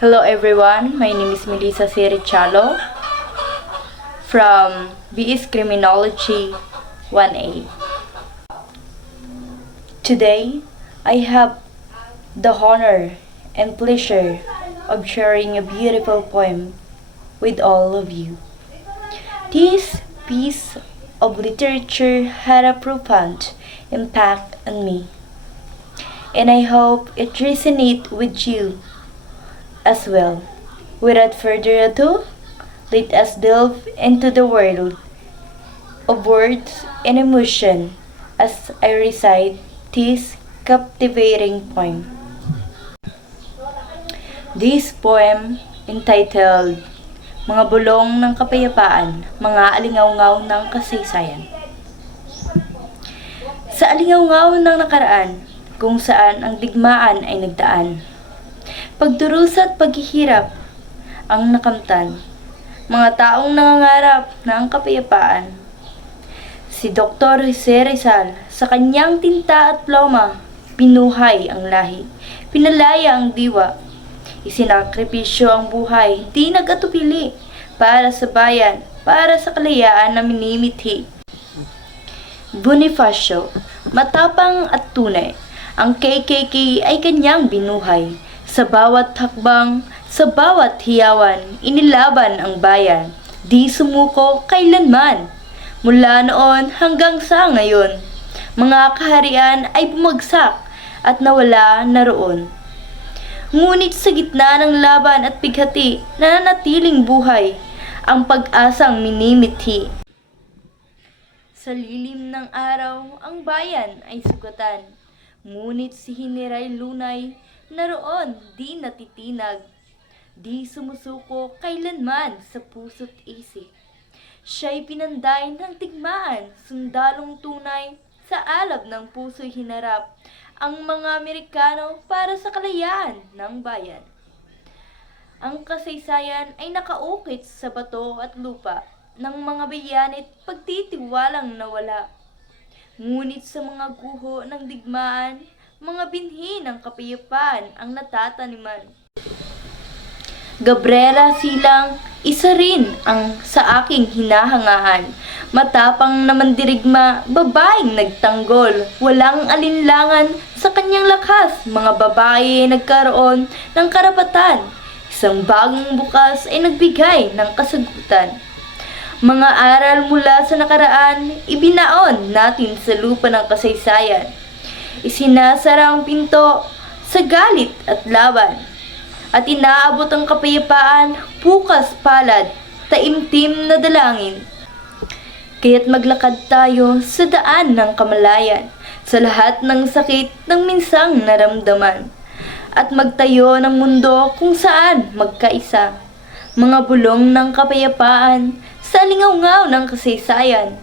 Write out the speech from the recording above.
Hello everyone, my name is Melissa Sirichalo from BS Criminology 1A. Today, I have the honor and pleasure of sharing a beautiful poem with all of you. This piece of literature had a profound impact on me, and I hope it resonates with you as well. Without further ado, let us delve into the world of words and emotion as I recite this captivating poem. This poem, entitled Mga Bulong ng Kapayapaan, Mga Alingaw-ngaw ng Kasaysayan. Sa alingaw-ngaw ng nakaraan, kung saan ang digmaan ay nagdaan, pagdurusa at paghihirap ang nakamtan, mga taong nangangarap ng kapayapaan. Si Dr. Jose Rizal, sa kanyang tinta at ploma, pinuhay ang lahi, pinalaya ang diwa, isinakripisyo ang buhay, di nag-atupili, para sa bayan, para sa kalayaan na minimithi. Bonifacio, matapang at tunay, ang KKK ay kanyang binuhay. Sa bawat hakbang, sa bawat hiyawan, inilaban ang bayan. Di sumuko kailanman. Mula noon hanggang sa ngayon, mga kaharian ay bumagsak at nawala na roon. Ngunit sa gitna ng laban at bighati, nananatiling buhay ang pag-asang minimithi. Sa lilim ng araw, ang bayan ay sugatan. Ngunit si Hiniray Lunay, naroon di natitinag. Di sumusuko kailanman sa puso't isip. Siya'y pinanday ng digmaan, sundalong tunay, sa alab ng puso'y hinarap ang mga Amerikano para sa kalayaan ng bayan. Ang kasaysayan ay nakaukit sa bato at lupa ng mga bayanit pagtitiwalang nawala. Ngunit sa mga guho ng digmaan, mga binhi ng kapayapaan ang natataniman. Gabriela Silang, isa rin ang sa aking hinahangaan. Matapang na mandirigma, babaeng nagtanggol, walang alinlangan sa kanyang lakas. Mga babae ay nagkaroon ng karapatan, isang bagong bukas ay nagbigay ng kasagutan. Mga aral mula sa nakaraan, ibinaon natin sa lupa ng kasaysayan. Isinasara ang pinto sa galit at laban, at inaabot ang kapayapaan, bukas palad, taimtim na dalangin. Kaya't maglakad tayo sa daan ng kamalayan, sa lahat ng sakit ng minsang naramdaman, at magtayo ng mundo kung saan magkaisa, mga bulong ng kapayapaan, sa lingaw-ngaw ng kasaysayan.